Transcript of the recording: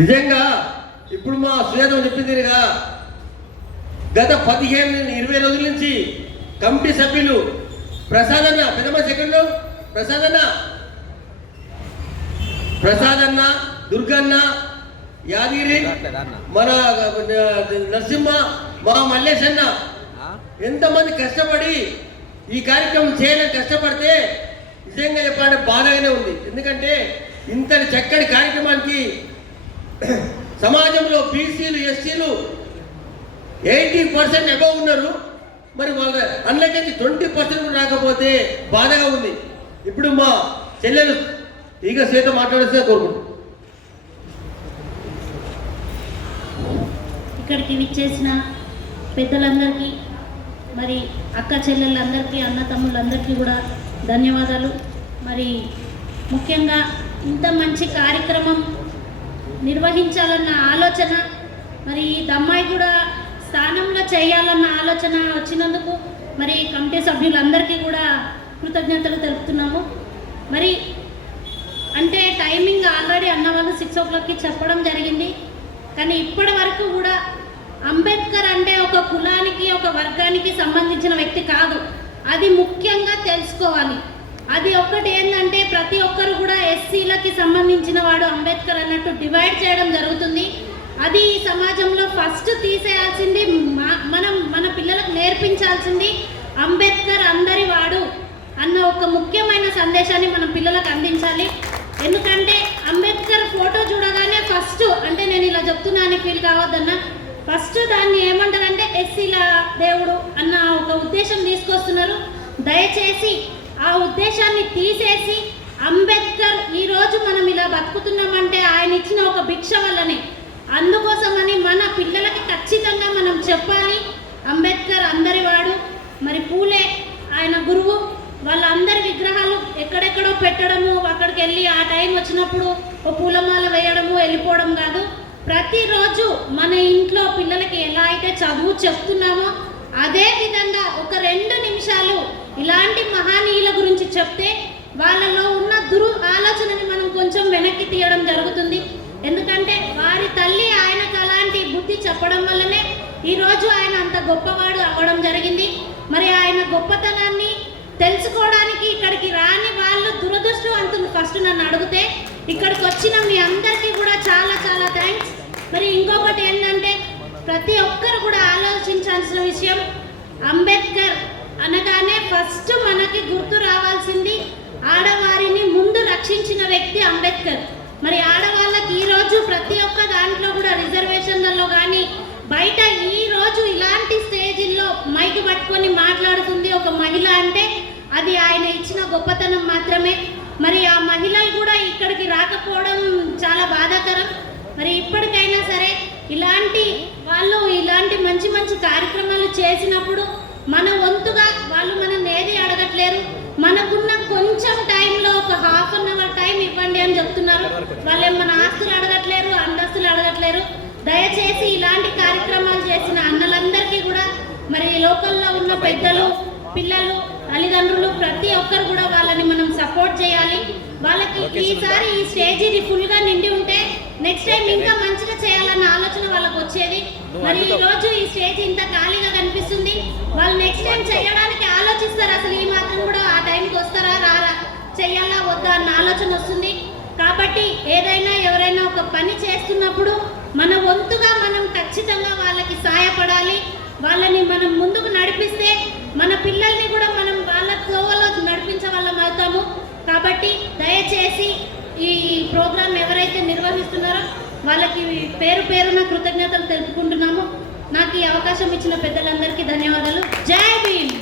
నిజంగా ఇప్పుడు మా సుజాత చెప్పిందిగా గత 15-20 రోజుల నుంచి కమిటీ సభ్యులు ప్రసాదన్న పెద్దమ్మ సెకండ్ ప్రసాదన్న దుర్గన్న యాదగిరి మన నరసింహ మా మల్లేష్ అన్న ఎంతమంది కష్టపడి ఈ కార్యక్రమం చేయాలని కష్టపడితే నిజంగా చెప్పాలంటే బాధగానే ఉంది. ఎందుకంటే ఇంతటి చక్కటి కార్యక్రమానికి సమాజంలో బీసీలు ఎస్సీలు 80% అబవ్ ఉన్నారు. మరి వాళ్ళ అందులోకి 20% కూడా రాకపోతే బాధగా ఉంది. ఇప్పుడు మా చెల్లెలు ఈగ శ్వేత మాట్లాడిస్తే కోరుకుంటున్నాను. ఇక్కడికి విచ్చేసిన పెద్దలందరికీ, మరి అక్క చెల్లెళ్ళందరికీ, అన్న తమ్ముళ్ళందరికీ కూడా ధన్యవాదాలు. మరి ముఖ్యంగా ఇంత మంచి కార్యక్రమం నిర్వహించాలన్న ఆలోచన, మరి ఈ దమ్మాయి కూడా స్థానంలో చేయాలన్న ఆలోచన వచ్చినందుకు మరి కమిటీ సభ్యులందరికీ కూడా కృతజ్ఞతలు తెలుపుతున్నాము. మరి అంటే టైమింగ్ ఆల్రెడీ అన్నవాళ్ళు 6 o'clockకి చెప్పడం జరిగింది. కానీ ఇప్పటి వరకు కూడా అంబేద్కర్ అంటే ఒక కులానికి ఒక వర్గానికి సంబంధించిన వ్యక్తి కాదు. అది ముఖ్యంగా తెలుసుకోవాలి. అది ఒక్కటి ఏంటంటే ప్రతి ఒక్కరు కూడా ఎస్సీలకి సంబంధించిన వాడు అంబేద్కర్ అన్నట్టు డివైడ్ చేయడం జరుగుతుంది. అది ఈ సమాజంలో ఫస్ట్ తీసేయాల్సింది, మన పిల్లలకు నేర్పించాల్సింది అంబేద్కర్ అందరి వాడు అన్న ఒక ముఖ్యమైన సందేశాన్ని మన పిల్లలకు అందించాలి. ఎందుకంటే అంబేద్కర్ ఫోటో చూడగానే ఫస్ట్ అంటే నేను ఇలా చెప్తున్నాను ఫీల్ కావద్దన్న, ఫస్ట్ దాన్ని ఏమంటారంటే ఎస్సీల దేవుడు అన్న ఒక ఉద్దేశం తీసుకొస్తున్నారు. దయచేసి ఆ ఉద్దేశాన్ని తీసేసి అంబేద్కర్ ఈరోజు మనం ఇలా బతుకుతున్నామంటే ఆయన ఇచ్చిన ఒక భిక్ష వల్లనే. అందుకోసమని మన పిల్లలకి ఖచ్చితంగా మనం చెప్పాలి అంబేద్కర్ అందరివాడు. మరి పూలే ఆయన గురువు, వాళ్ళందరి విగ్రహాలు ఎక్కడెక్కడో పెట్టడము, అక్కడికి వెళ్ళి ఆ టైం వచ్చినప్పుడు ఓ పూలమాల వేయడము వెళ్ళిపోవడం కాదు. ప్రతిరోజు మన ఇంట్లో పిల్లలకి ఎలా అయితే చదువు చెప్తున్నామో అదే విధంగా ఒక 2 నిమిషాలు ఇలాంటి మహనీయుల గురించి చెప్తే వాళ్ళలో ఉన్న ఆలోచనని మనం కొంచెం వెనక్కి తీయడం జరుగుతుంది. ఎందుకంటే వారి తల్లి ఆయనకు అలాంటి బుద్ధి చెప్పడం వల్లనే ఈరోజు ఆయన అంత గొప్పవాడు అవ్వడం జరిగింది. మరి ఆయన గొప్పతనాన్ని తెలుసుకోవడానికి ఇక్కడికి రాని వాళ్ళు దురదృష్టవంతులు. ఫస్ట్ నన్ను అడిగితే ఇక్కడికి వచ్చిన మీ అందరికీ కూడా చాలా చాలా థ్యాంక్స్. మరి ఇంకొకటి ఏంటంటే ప్రతి ఒక్కరు కూడా ఆలోచించాల్సిన విషయం, అంబేద్కర్ అనగానే ఫస్ట్ మనకి గుర్తు రావాల్సింది ఆడవారిని ముందు రక్షించిన వ్యక్తి అంబేద్కర్. మరి ఆడవాళ్ళకి ఈరోజు ప్రతి ఒక్క దాంట్లో కూడా రిజర్వేషన్లలో కానీ బయట ఈరోజు ఇలాంటి స్టేజిల్లో మైక్ పట్టుకొని మాట్లాడుతుంది ఒక మహిళ అంటే అది ఆయన ఇచ్చిన గొప్పతనం మాత్రమే. మరి ఆ మహిళలు కూడా ఇక్కడికి రాకపోవడం చాలా బాధాకరం. మరి ఇప్పటికైనా సరే ఇలాంటి వాళ్ళు ఇలాంటి మంచి మంచి కార్యక్రమాలు చేసినప్పుడు మన వంతుగా వాళ్ళు మనం ఏది అడగట్లేరు. మనకున్న కొంచెం టైంలో ఒక ½ an hour టైం ఇవ్వండి అని చెప్తున్నారు. వాళ్ళు మన ఆస్తులు అడగట్లేరు, అంతస్తులు అడగట్లేరు. దయచేసి ఇలాంటి కార్యక్రమాలు చేసిన అన్నలందరికీ కూడా మరి లోకల్లో ఉన్న పెద్దలు, పిల్లలు, తల్లిదండ్రులు ప్రతి ఒక్కరు కూడా వాళ్ళని మనం సపోర్ట్ చేయాలి. వాళ్ళకి ఈసారి ఈ స్టేజ్ ఇది ఫుల్గా నిండి ఉంటే నెక్స్ట్ టైం ఇంకా మంచిగా చేయాలన్న ఆలోచన వాళ్ళకి వచ్చేది. మరి ఈ రోజు ఈ స్టేజ్ ఇంత ఖాళీగా కనిపిస్తుంది. వాళ్ళు నెక్స్ట్ టైం చేయడానికి ఆలోచిస్తారు. అసలు ఈ మాత్రం కూడా ఆ టైంకి వస్తారా రారా, చెయ్యాలా వద్దా అన్న ఆలోచన వస్తుంది. కాబట్టి ఏదైనా ఎవరైనా ఒక పని చేస్తున్నప్పుడు మన వంతుగా మనం ఖచ్చితంగా వాళ్ళకి సహాయపడాలి. వాళ్ళని మనం ముందుకు నడిపిస్తే మన పిల్లల్ని కూడా మనం వాళ్ళ తోవలో నడిపించే వాళ్ళం అవుతాము. కాబట్టి దయచేసి ఈ ప్రోగ్రాం ఎవరైతే నిర్వహిస్తున్నారో వాళ్ళకి పేరు పేరున కృతజ్ఞతలు తెలుపుకుంటున్నాము. నాకు ఈ అవకాశం ఇచ్చిన పెద్దలందరికీ ధన్యవాదాలు. జై భీమ్.